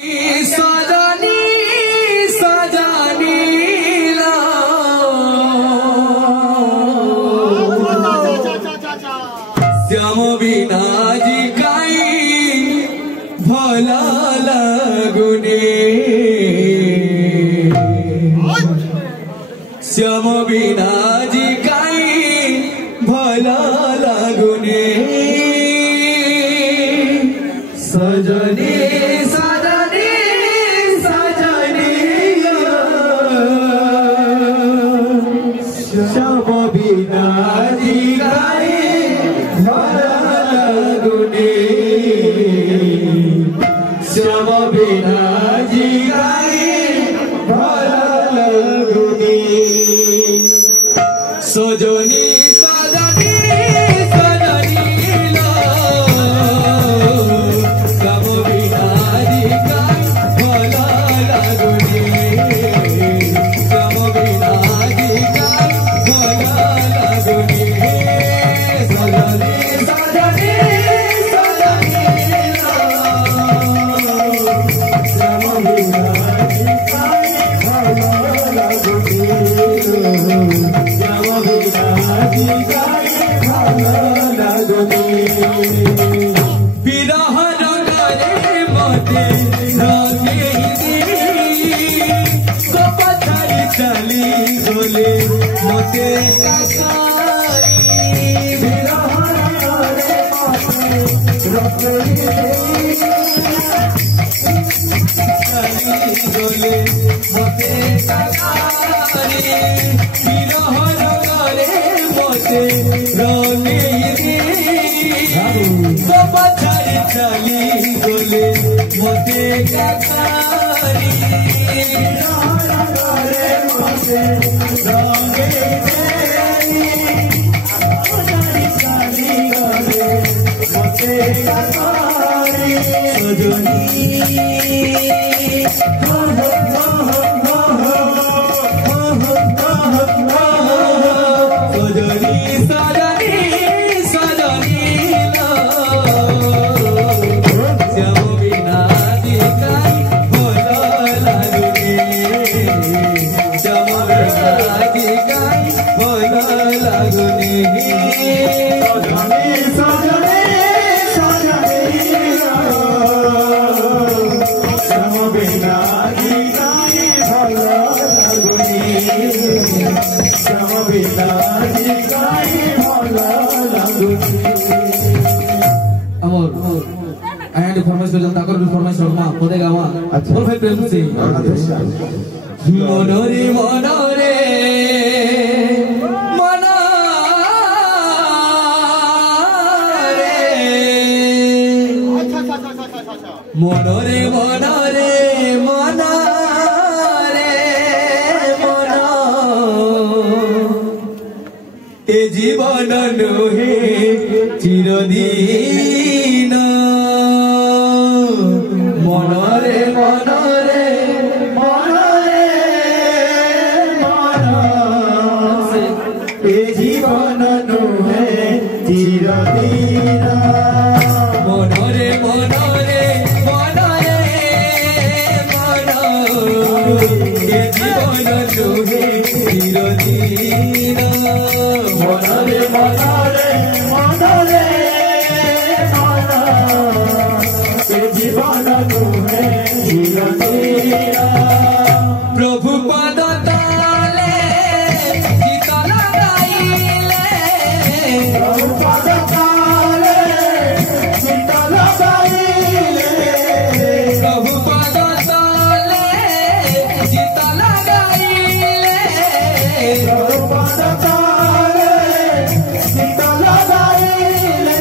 सजनी सजनी श्याम बिना जी काई भला लगुने श्याम बिना जी काई भला लगुने सजनी सजनी सजनी श्याम बिना जी काई भला लगुने श्याम बिना जी काई भला लगुने सजनी सजनी सजनी श्याम बिना जी काई भला लगुने श्याम बिना जी काई भला लगुने सजनी सजनी सजनी श्याम बिना जी काई भला लगुने श्याम बिना जी काई भला लगुने विरह रंगले मते रागे कपथर चली गोले मते काकारी विरह रंगले मते चली गोले मते काकारी विरह रंगले मते रागे पथर चली गोले मते काकारी मते रंगे चली गोले मते काकारी सजनी मनोरे मनोरे मनोरे मनोरे मनोरे मनो ए जीवन नुहे चिरदीन मनोरे मनोरे मनोरे मनो ए जीवन नुहे चिरदीन मनोरे मनोरे मनोरे मनो ए जीवन नुहे चिरदीन मनोरे मनोरे मनोरे मनो ए जीवन नुहे चिरदीन प्रभु पद तले गीत लगाइले प्रभु पद तले गीत लगाइले प्रभु पद तले गीत लगाइले प्रभु पद तले गीत लगाइले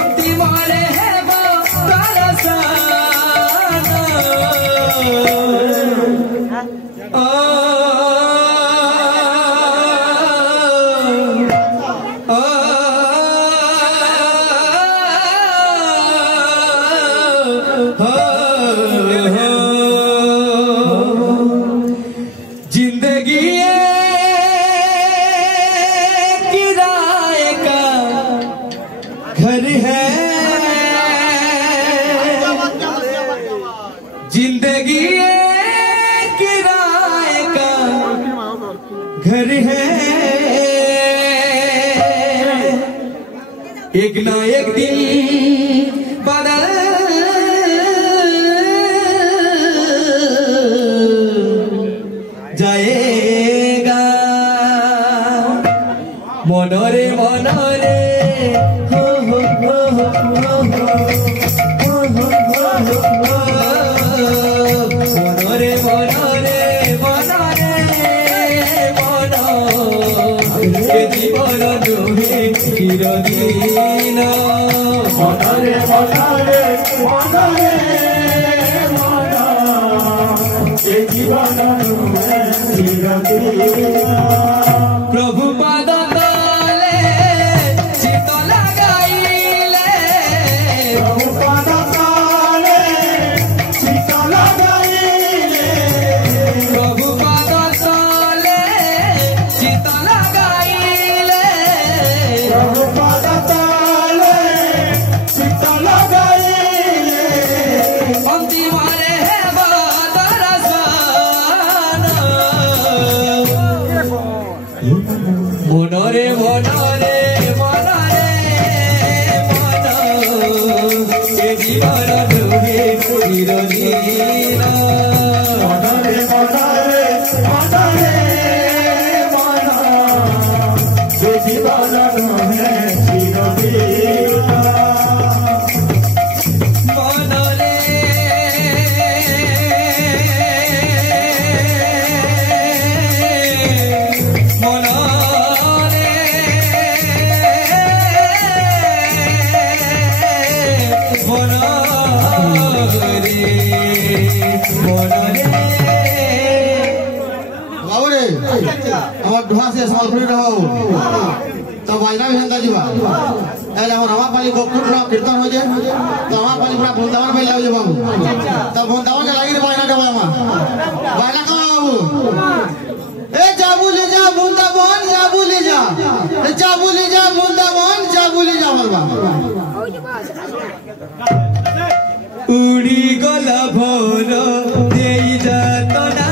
अंतिम रे हेबो दर्शन जिंदगी किराए का घर है जिंदगी एक किराए का घर है, एक ना एक दिन बदल जाएगा। मनोरे मनोरे हो हो हो हो हो मनोरे मनोरे मनोरे मनो के जीवन नुहे चिरदिन। मनोरे मनोरे मनोरे मनो के जीवन नुहे चिरदिन। प्रभु पाद तले चित्त लगाइले, प्रभु पाद तले चित्त लगाइले, प्रभु पाद तले चित्त लगाइले, प्रभु पाद तले चित्त लगाइले। अंतिमरे हेबा दर्शन। मनोरे मनोरे मनोरे मनो के जीवन नुहे चिरदिन। मनोरे मनोरे मनोरे मनो के जीवन नुहे चिरदिन। मनोरे से समर्पित रहो तो वायना भी हंदा जीवा एले हम रवा पानी गोकुल ना कीर्तन हो जे तो हमार पानी पूरा वृंदावन में लाओ जे बाबू तब वृंदावन के लागी वायना देवा मा वायना का बाबू ए जाबू ले जा वृंदावन जाबू ले जा वृंदावन जाबू ले जा मरवा। उड़ी गला भोर देई जातना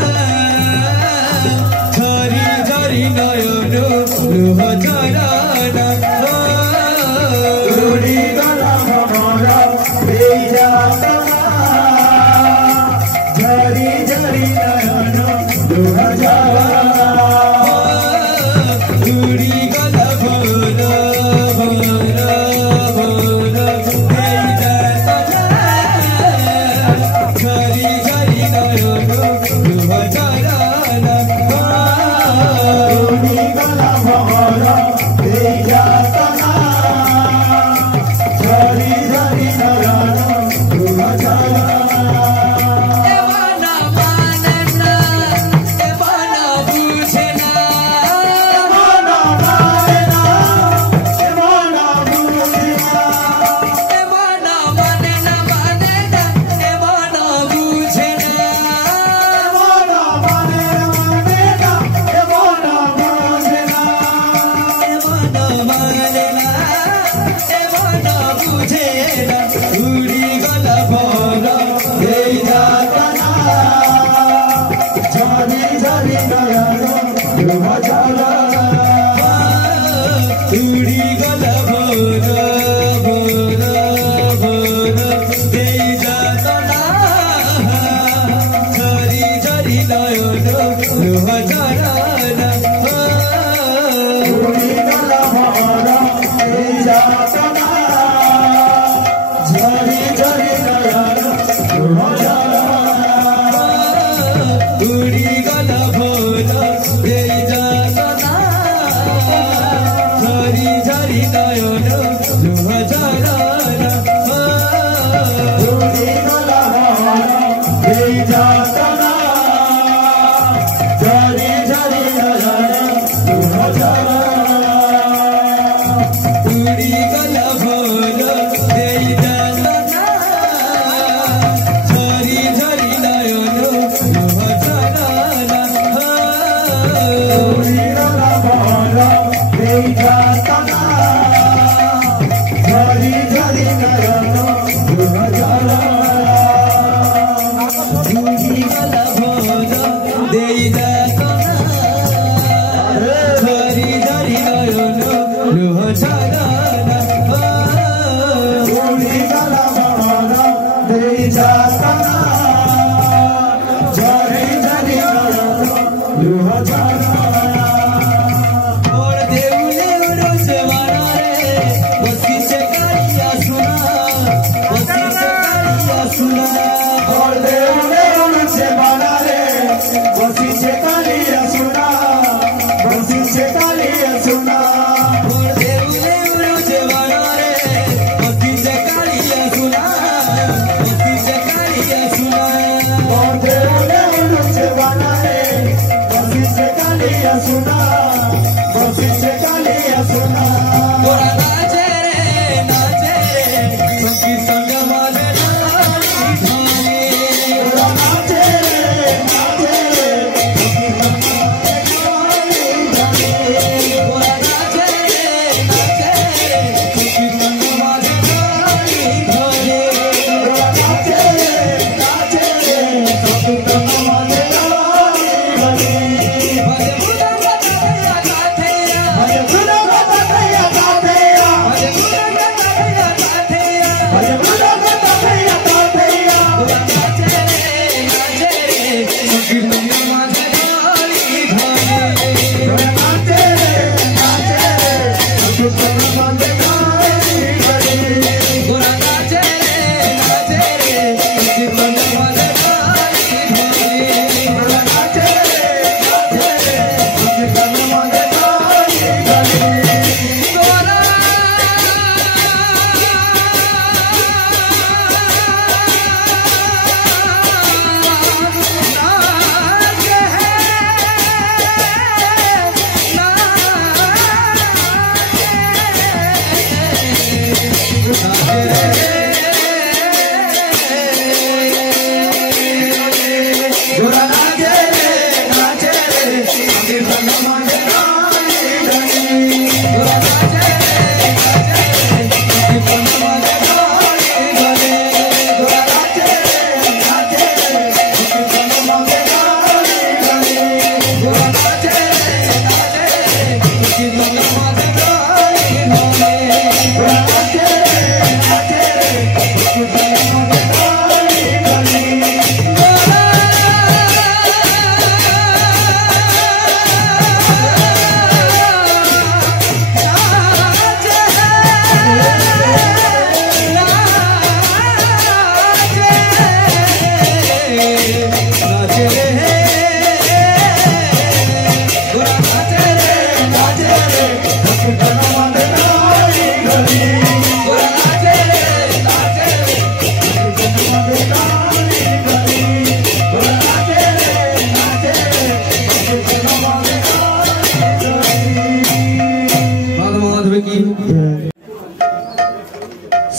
झरी झरी नयन लुह झरना। उड़ी गला भोर देई जातना झरी झरी नयन लुह झरना। उड़ी गला भोर भोर भोर देई जातना झरी झरी नयन लुह झरना। उड़ी गला भोर देई जातना झरी झरी नयन लुह झरना।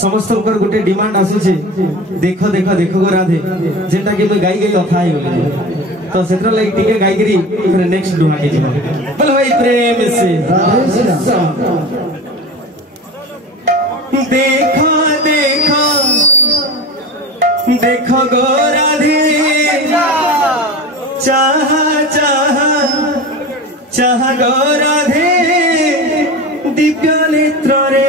समस्त गोटे डिमांड आसुचे देख देख देख गो राधे जेटा कि मैं गाई गई अथा ही गली तो सेत्र लाइक टिके गाई गिरी फिर नेक्स्ट डुहा के जीवा बोल भाई प्रेम से देखो देखो देखो गो राधे चाह चाह चाह गो राधे दिव्य नेत्र रे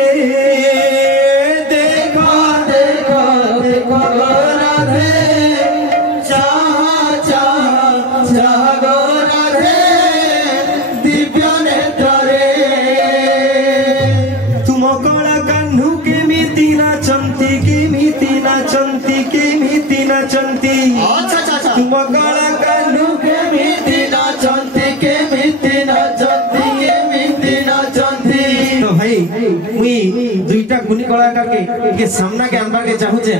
दुईटा गुनी कलाकार के सामना के आनबार के चाहूचे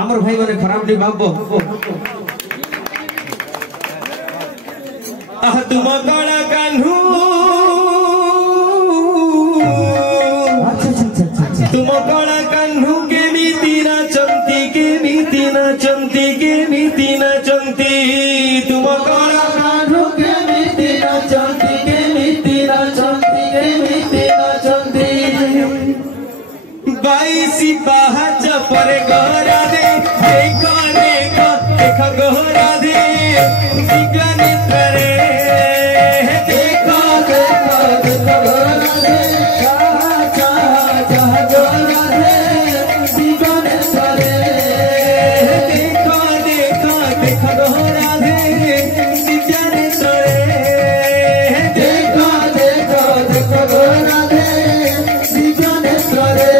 आमर भाई माने खराब नहीं भाबो आह तुम कला कान्हू तुम कला कान्हू के मीति नाचंती तुम कला कान्हू के मीति नाचंती बाईसी बाहज पर गोरा दे देखो देखो देखो गोरा दे दिव्य नेत्र रे देखो देखो देखो गोरा दे चाह चाह चाह गोरा दे दिव्य नेत्र रे देखो देखो देखो गोरा दे दिव्य नेत्र रे देखो देखो देखो गोरा दे दिव्य नेत्र रे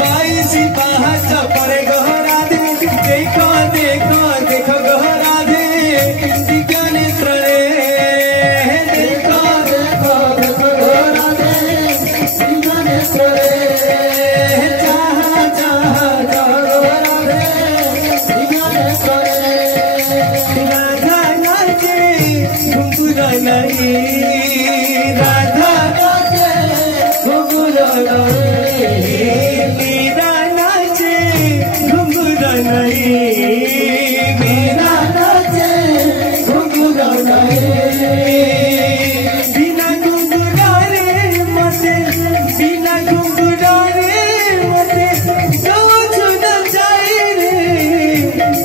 बाईसी पाँच परे गहरा दे देखो देखो देखो गहरा दे दिव्य नेत्र रे देखो देखो देखो गहरा दे दिव्य नेत्र रे चाह चाह गहरा दे दिव्य नेत्र रे राधा नाचे घुंघरा नहीं राधा नाचे घुंघरा नहीं मीरा नाचे घुंघरा नहीं मीरा नाचे घुंघरा नहीं बिना घुंघरा रे मते बिना घुंघरा रे मते सोच न जाए रे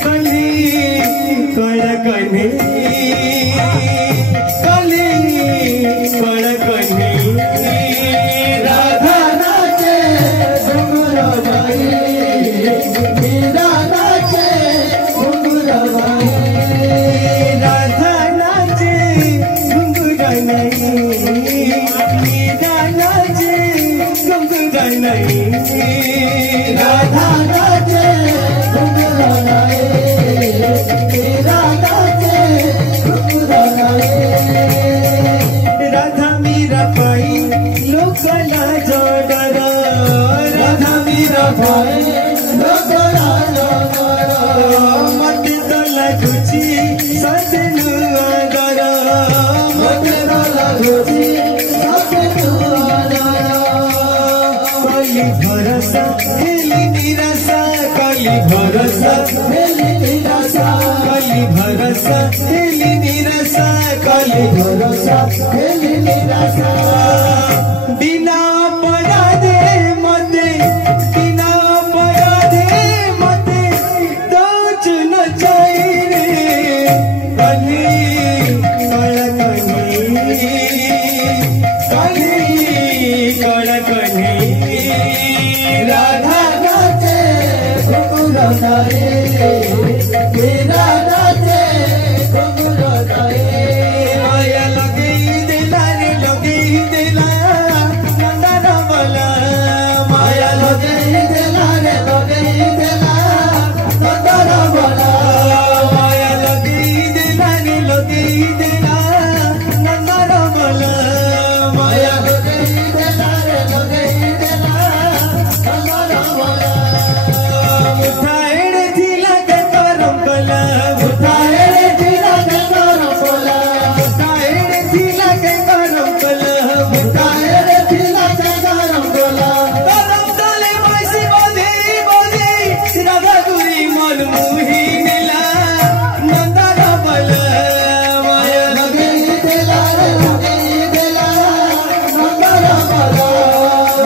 कली कड़कने राधा नाचे घुंघरा नहीं मीरा नाचे घुंघरा नहीं राधा नाचे घुंघरा नहीं मीरा नाचे घुंघरा नहीं राधा नाचे घुंघरा नहीं मीरा नाचे घुंघरा नहीं राधा मीरा पाई लोकला जोडर राधा मीरा पाई लोकला जोडर मते तो लागुची सजनु आदर मते तो लागुची सजनु आदर कली भरोसा हेली निराशा कली भरोसा हेली निराशा कली भरोसा हेली निराशा कली भरोसा हेली निराशा बिना अपराधे मते बिना अपराधे मते दोच न जाए रे कली कड़कनी राधा नाचे घुंघरा नहीं मीरा नाचे घुंघरा नहीं माया लगे दिला रे लगे दिला नंदन बोला माया लगे दिला रे लगे दिला नंदन बोला माया लगे दिला रे लगे दिला नंदन बोला माया लगे दिला रे लगे दिला नंदन बोला मुठाएड़ थिला के करम कला मुठाएड़ थिला के करम कला मुठाएड़ थिला के करम कला मुठाएड़ थिला के करम कला करम तले बैसी बोझी बोझी राधा गुरी मन मुही नेला नंदन बोला माया लगे दिला रे लगे दिला नंदन बोला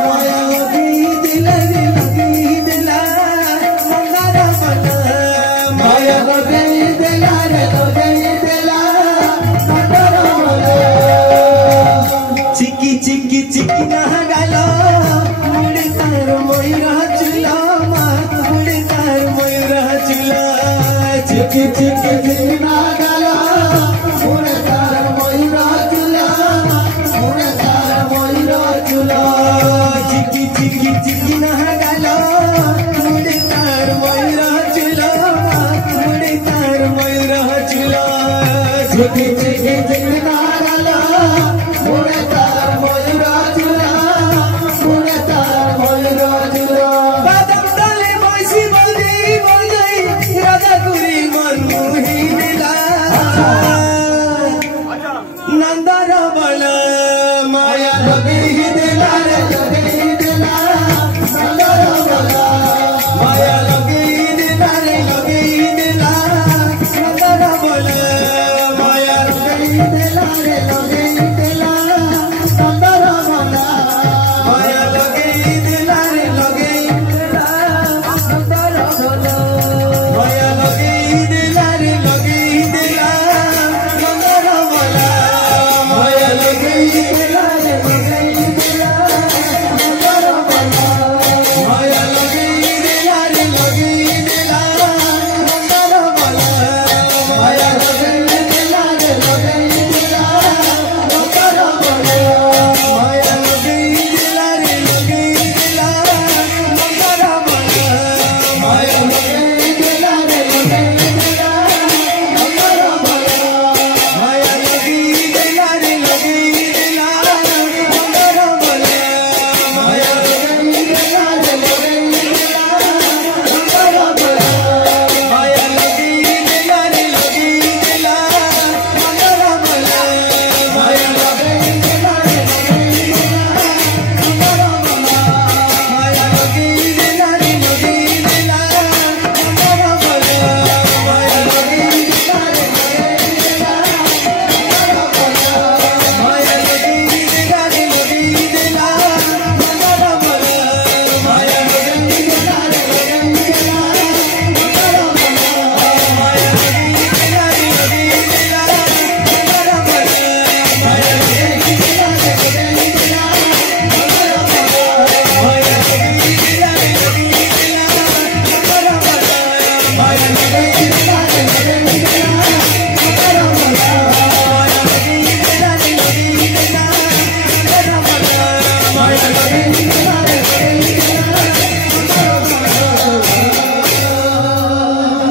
माया लगे दिला रे लगे दिला नंदन बोला माया लगे दिला रे लगे दिला नंदन बोला चिकी चिकी चिकी ना गालो मुड़े तार मोइरा चुला मुड़े तार मोइरा चुला चिकी चिकी चिकी ना गालो मुड़े तार मोइरा चुला मुड़े तार मोइरा चुला चिकी चिकी चिकी ना गालो मुड़े तार मोइरा चुला मुड़े तार मोइरा चुला चिकी चिकी चिकी ना गालो मुड़े तार मोइरा चुला मुड़े तार मोइरा चुला बादम तले बैसी बोली बोली राधा गुरी मन मुही दिला नंदन बोला माया लगे दिला रे लगे दिला नंदन बोला माया लगे दिला रे लगे दिला नंदन बोला माया लगे दिला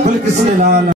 बोल किसी लाल